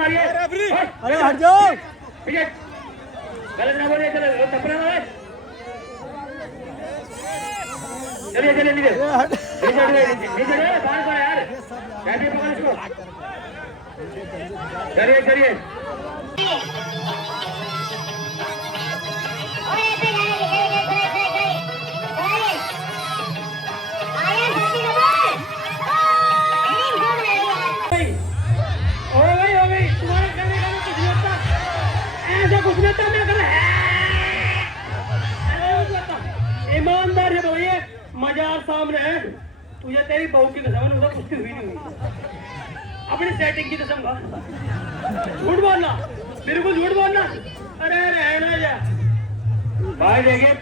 मारिए। अरे हट जाओ, गलत ना बोलिए, चलो थप्पड़ मारे। चलिए चलिए नीचे बाहर करो यार, कैसे पकड़ इसको। चलिए चलिए ईमानदार है भैया, मजार सामने है। तुझे तेरी बहू की कसम है, कुश्ती हुई नहीं हुई। अपनी सेटिंग की कसम खा, झूठ बोलना, बिल्कुल झूठ बोलना। अरे रहना जा भाई, देखिए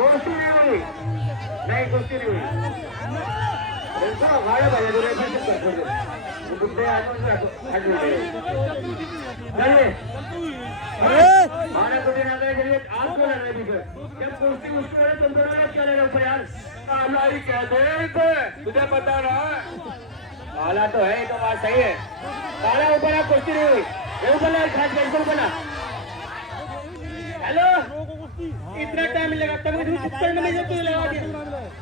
कुश्ती नहीं हुई, नहीं कुश्ती नहीं हुई। हमारे भैया जो माना कुछ ना करे, चलिए आप क्यों लड़ रहे पीछे? जब कुश्ती मुश्किल है तुम दोनों क्या ले रहे ऊपर यार? आला ही कहते हैं, तुझे पता ना? आला तो है, तो बात सही है। काला ऊपर आप कुश्ती नहीं हुई, ऊपर खास कर ऊपर ना। हेलो, इतना टाइम लगा तब मुझे चुप्पड़ में नहीं, तुझे लगा दिया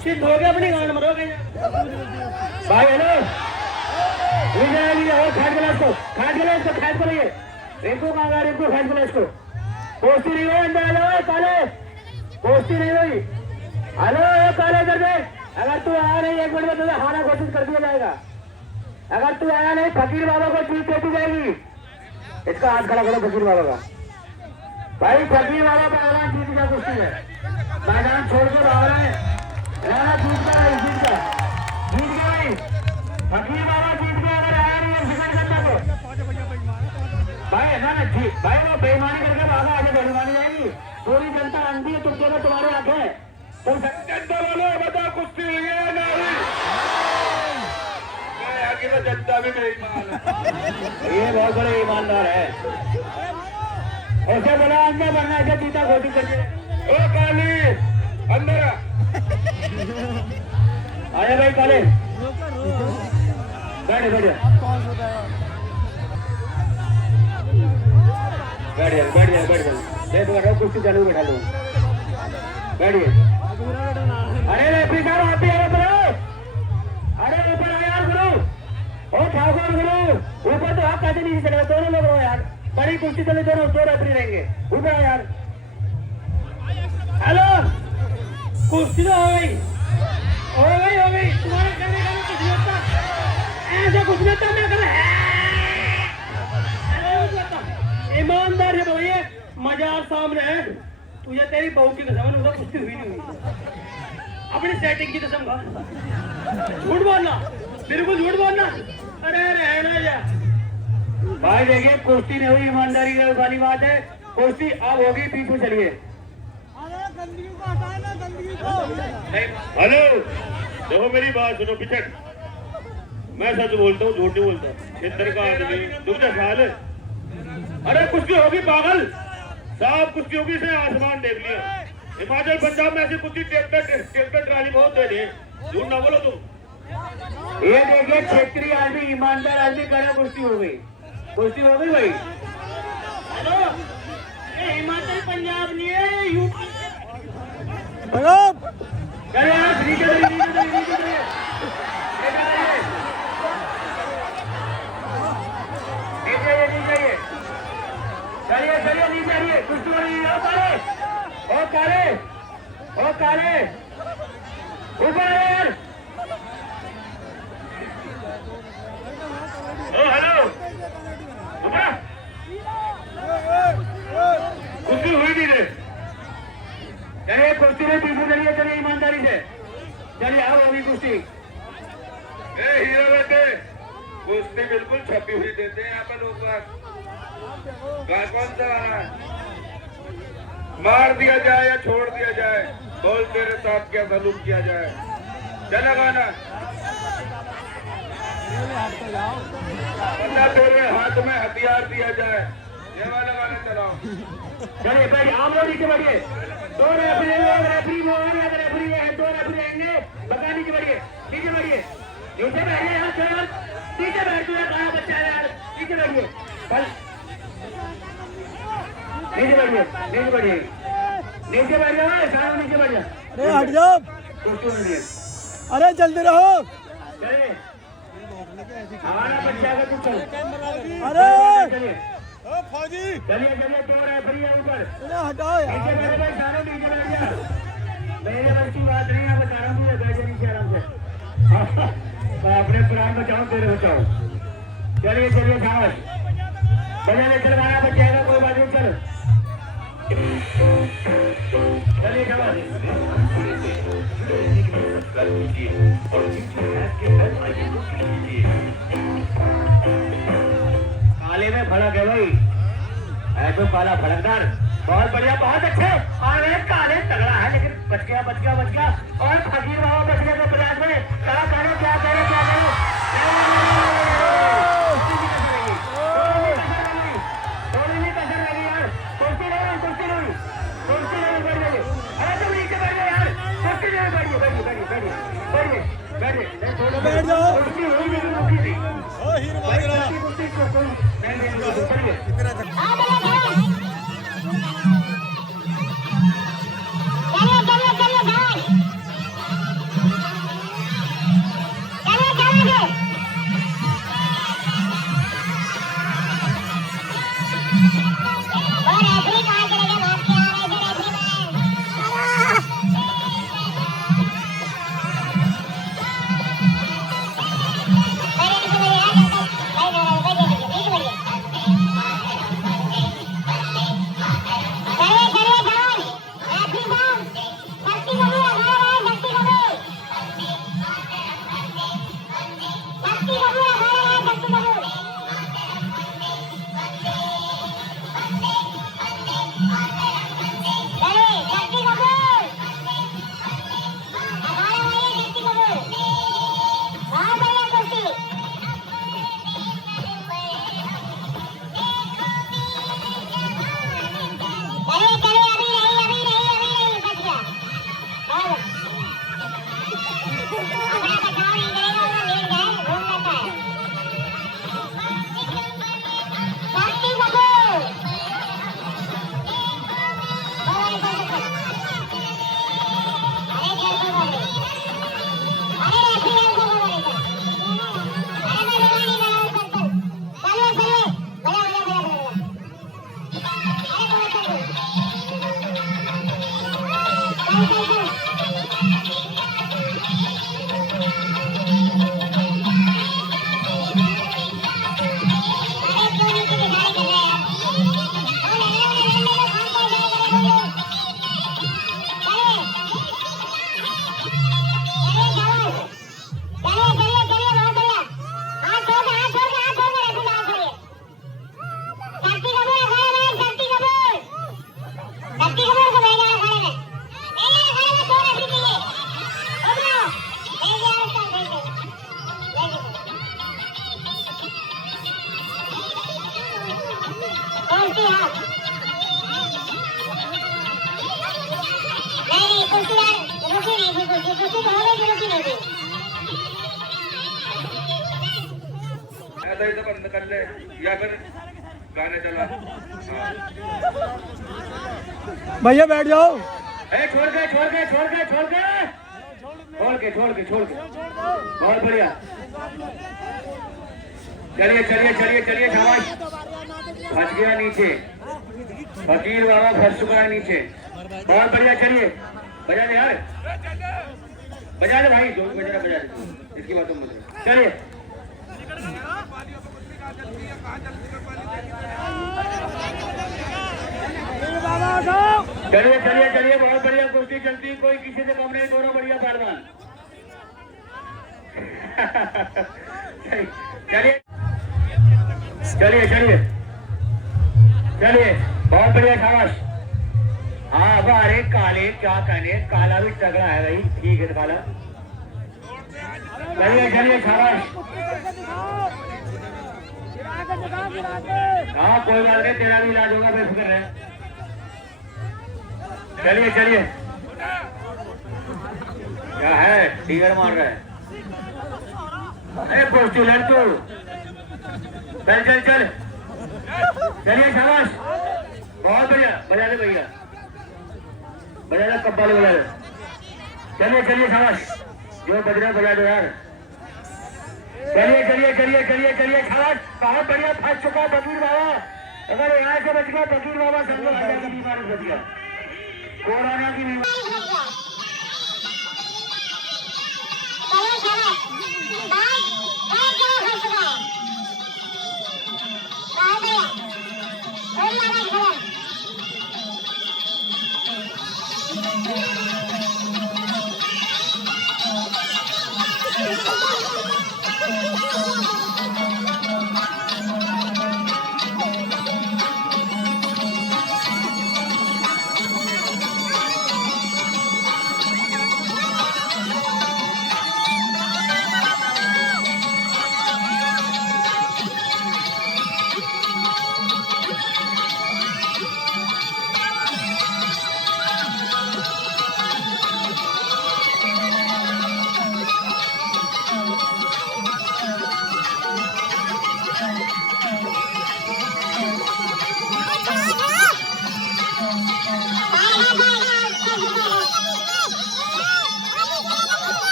सिद्ध हो गया, अपनी गांड मरोगे भाई। हेलो और खाद गिलास को, खाद गिलास को, खाद करिए। रिंकू कहाँ गया? रिंकू खाद गिलास को। कुश्ती नहीं हुई अंदर, हेलो काले, कुश्ती नहीं हुई। हेलो काले इधर देख, अगर तू आया नहीं 1 मिनट में तुझे हारा घोषित कर दिया जाएगा। अगर तू आया नहीं फकीर बाबा को जीत देती जाएगी। इसका हाथ खड़ा करो फकीर बाबा का। भाई फकीर बाबा पहलवान जीत गया कुश्ती में, मैदान छोड़ के भाग रहे हैं। जीत गया भाई, फकीर बाबा जीत गया। अगर आया नहीं सेकंड करता तो भाई ना जीत भाई, वो बेईमानी करके भागा, आगे बेईमानी जाएगी। पूरी जनता अंधी है, तुम दोनों तुम्हारे आंखें। तुम जनता वाले बताओ कुश्ती हुई है ना? आगे तो जनता भी बेईमान है, ये बहुत बड़े ईमानदार है। ऐसे बोला अंदर बनना, ऐसे जीता घोषित करके। ओ काली अंदर आया भाई, काले बैठ बैठ बैठ कुश्ती चालू बैठा लो, बैठिए। अरे रेफरी साहब आप भी आए ऊपर, अरे ऊपर आए यार गुरु, ओ ठाकुर गुरु ऊपर तो आप कैसे नहीं चलेगा? दोनों लोग रहो यार, बड़ी कुश्ती चले, दोनों 2 रेफरी रहेंगे। ऊपर आओ यार। हेलो, कुश्ती तो हो गई, हो गई, हो गई। तुम्हारे करने का कुछ नहीं होता, ऐसा कुछ नहीं होता। मैं कर ईमानदार है भैया, मजार सामने है। तुझे तेरी बहू की कसम है, कुश्ती हुई नहीं हुई। अपनी सेटिंग की कसम खा, झूठ बोलना, बिल्कुल झूठ बोलना। अरे रहना जा भाई, देखिए कुश्ती नहीं हुई, ईमानदारी वाली बात है। कुश्ती अब होगी, पीछे चलिए। हेलो देखो मेरी बात सुनो पिछड़, मैं सच बोलता हूँ, झूठ नहीं बोलता। क्षेत्र का आदमी तुमने ख्याल है? अरे कुश्ती होगी पागल साहब, कुश्ती होगी से आसमान देख लिया। हिमाचल पंजाब में ऐसी कुश्ती ट्रैक्टर ट्राली बहुत दे रहे, झूठ ना बोलो तुम। ये देखिए क्षेत्रीय आदमी, ईमानदार आदमी करे, कुश्ती हो गई, कुश्ती हो गई भाई। हेलो, ये हिमाचल पंजाब नहीं है, यूपी। चलिए यार, नीचे चलिए, नीचे चलिए, नीचे चलिए। चलिए चलिए नीचे आइए, कुश्ती हो रही है। ओ काले, ओ काले ऊपर आए यार। ओ हेलो कुश्ती हुई नहीं रे। चलिए कुश्ती में पीछे चलिए, चलिए ईमानदारी से चलिए। आओ अभी कुश्ती। हीरा बेटे कुश्ती बिल्कुल छपी हुई देते हैं यहाँ पे लोग। कौन सा गाना है? मार दिया जाए या छोड़ दिया जाए, बोल तेरे साथ क्या सलूक किया जाए। चला गाना बंदा तेरे हाथ में हथियार दिया जाए, ये वाला गाना चलाओ। चलिए भाई आप लोग नीचे बढ़िए। दो रेफरी है, दो रेफरी आएंगे, बता नीचे बढ़िए, नीचे बढ़िए, नीचे बैठिए यार, चलो नीचे बैठिए, कहाँ बच्चा है यार, नीचे बैठिए, बस नीचे बैठिए, नीचे बैठिए, नीचे बैठ जाओ, सारा नीचे बैठ जाओ। अरे हट जाओ, अरे जल्दी रहो। चलिए हमारा बच्चा का कुछ अरे चलिए फौजी चलिए चलिए, दो रेफरी है ऊपर, हटाओ यार। नीचे बैठे भाई, सारे नीचे बैठ जा। मेरे बस की बात नहीं है, बता रहा हूँ, बैठ जा नीचे आराम से। मैं अपने प्राण बचाऊं, तेरे बचाओ। चलिए चलिए शाबाश, बजा ले, चलवाना बचेगा, कोई बात नहीं, चलो चलिए शाबाश। काले में फड़क है भाई, ऐसो काला फड़कदार, बहुत बढ़िया, बहुत अच्छे। और वे काले तगड़ा है, लेकिन बच गया बच गया बच गया। और फकीर बाबा बच गए 50 में, क्या करो क्या करो क्या करो, थोड़ी भी कसर लगी यार, कुर्सी नहीं बढ़ गई। अरे तुम नीचे बैठ जाओ यार, कुर्सी नहीं बैठिए बैठिए बैठिए बैठिए बैठिए बैठिए, बैठ जाओ। कुर्सी हुई लेकिन रुकी थी। ओ हीर माजरा कुर्सी को कोई नहीं चलिए। ऐसा ही तो बंद कर ले या फिर गाने चला। भैया बैठ जाओ। छोड़ के बहुत बढ़िया। चलिए शाबाश। फंस गया नीचे, फकीर बाबा फंस चुका है नीचे। बहुत बढ़िया, चलिए बजा दे यार, बजा दे भाई, जो बजा दे, इसकी बात मत। चलिए चलिए बहुत बढ़िया कुश्ती चलती, कोई किसी से कम नहीं, दोनों बढ़िया पहलवान। चलिए चलिए बहुत बढ़िया शाबाश। हाँ अब अरे काले क्या कहने, काला भी तगड़ा है भाई, ठीक है काला। चलिए चलिए शाबाश। हाँ कोई बात नहीं, तेरा भी इलाज होगा, बेफिक्र है। चलिए चलिए। क्या है, टीगर मार रहा है? अरे पोस्टुलर तू, चल चल चल। चलिए शाबाश, बहुत बढ़िया। बजा दे भैया, बजा दे, कब्बाल बजा दे। चलिए चलिए शाबाश, जो बज रहा बजा दो यार। चलिए चलिए चलिए चलिए चलिए शाबाश, बहुत बढ़िया। फंस चुका फकीर बाबा, अगर यहाँ से बच गया फकीर बाबा समझो की बीमारी बच गया, कोरोना की बीमारी।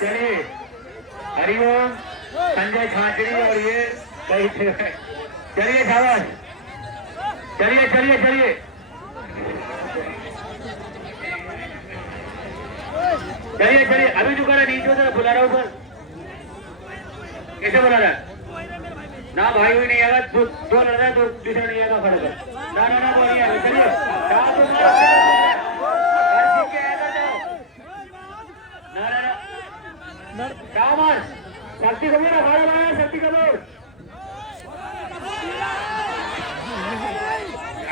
चलिए हरिओम, संजय छाछड़ी और ये कहीं चलिए शाबाश। चलिए चलिए चलिए चलिए चलिए। अभी जो करा नीचे से बुला रहा हूँ ऊपर, कैसे बुला रहा है ना भाई? भी नहीं आएगा, दो लड़ रहा है, दो दूसरा नहीं आएगा, खड़ा कर ना ना ना वो नहीं आएगा। चलिए शक्ति कपूर अखाड़ा बनाया, शक्ति कपूर।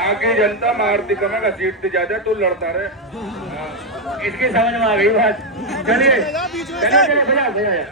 आगे जनता मारती कम है, सीट ज्यादा तू लड़ता रहे। इसकी समझ में आ गई बात। चलिए चलिए चलिए बजा बजा।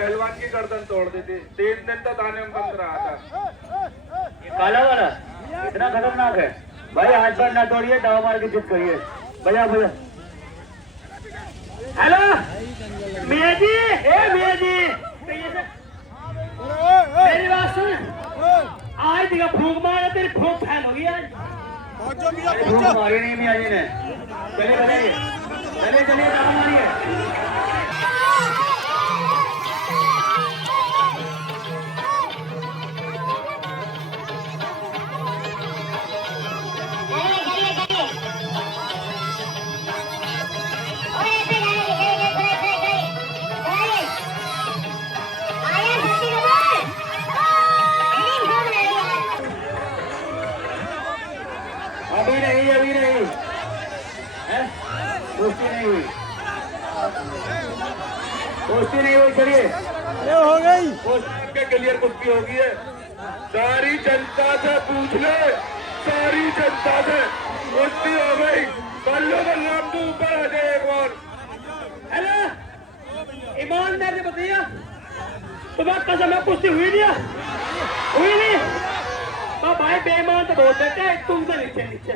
पहलवान की गर्दन तोड़ दी थी। 3 दिन तक आने में बंद रहा था। ये काला वाला इतना खतरनाक है भाई, हाथ पर ना तोड़िए, दाव मार के चुप करिए। बजा बजा। हेलो मियाँ जी, मियाँ जी मेरी बात सुन। आज देखा फूंक मारा, तेरी फूंक फैल होगी आज। फूंक मारी नहीं मियाँ जी ने। चलिए बताइए, चलिए चलिए दाव मारिए। अभी नहीं हैं? कुश्ती नहीं हुई, कुश्ती नहीं हुई। चलिए ये हो गई। के क्लियर कुश्ती होगी है। सारी जनता से पूछ ले, सारी जनता से कुश्ती हो गई। बल्लो बलराम तू ऊपर आ जाए एक बार। हेलो ईमानदार से बताइए, तुम्हारा कसम है कुश्ती हुई नहीं? हुई नहीं तो भाई बेईमान तो बहुत देते हैं, तुमसे नीचे नीचे।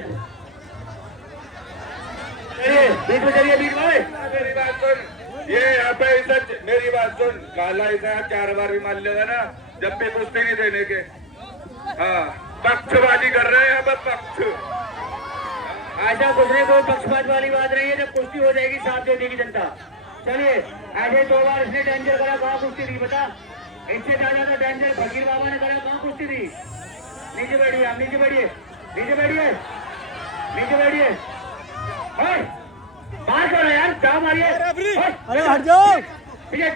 चलिए बीच में, चलिए बीच में। मेरी बात सुन, ये यहाँ पे इज्जत, मेरी बात सुन, काला इसे 4 बार भी मान लेगा ना, जब भी कुश्ती नहीं देने के। हाँ, पक्षपाती कर रहे हैं यहाँ पे, पक्ष। ऐसा कुछ नहीं, कोई पक्षपात वाली बात नहीं है। जब कुश्ती हो जाएगी साथ दे देगी जनता। चलिए ऐसे 2 बार इसने डेंजर करा, कहाँ कुश्ती दी बता? इससे ज्यादा तो डेंजर फकीर बाबा ने करा, कहाँ कुश्ती दी? नीचे बैठिए, आप नीचे बैठिए, नीचे बैठिए, नीचे बैठिए। बात करो यार, क्या मारिए? अरे हट जाओ। ठीक है,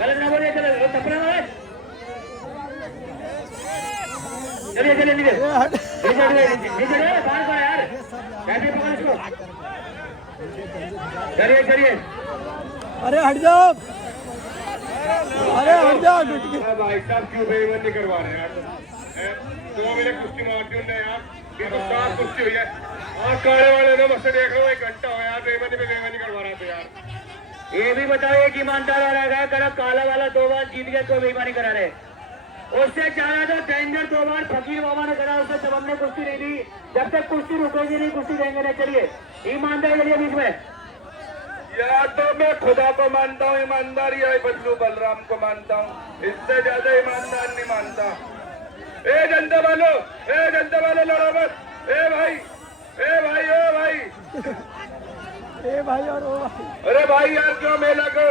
गलत ना बोलिए। चलो थप्पड़ मारे। चलिए चलिए नीचे नीचे बाहर करो यार, कैसे पकड़ इसको। चलिए चलिए। अरे हट जाओ, अरे हट जाओ। भाई साहब क्यों बेईमानी करवा रहे हैं यार? तो मेरे कुश्ती मारती हूँ यार, ये तो 7 कुश्ती हुई है। और काले वाले ने मुझसे देख लो 1 घंटा हो यार, बेईमानी पे बेईमानी करवा रहा था यार। ये भी बताओ, एक ईमानदार आ रहा है, करा काला वाला 2 बार जीत गया तो बेईमानी करा रहे। उससे ज्यादा तो डेंजर 2 बार फकीर बाबा ने करा, उससे जब हमने कुश्ती नहीं दी। जब तक कुश्ती रुकेगी नहीं, कुश्ती देंगे नहीं। चलिए ईमानदार चलिए बीच में। या तो मैं खुदा को मानता हूँ ईमानदार, या बल्लू बलराम को मानता हूँ, इससे ज्यादा ईमानदार नहीं मानता। ए जनता वालों लड़ो मत। ए भाई, ओ भाई। ए भाई और ओ भाई। अरे भाई यार, क्यों मेला को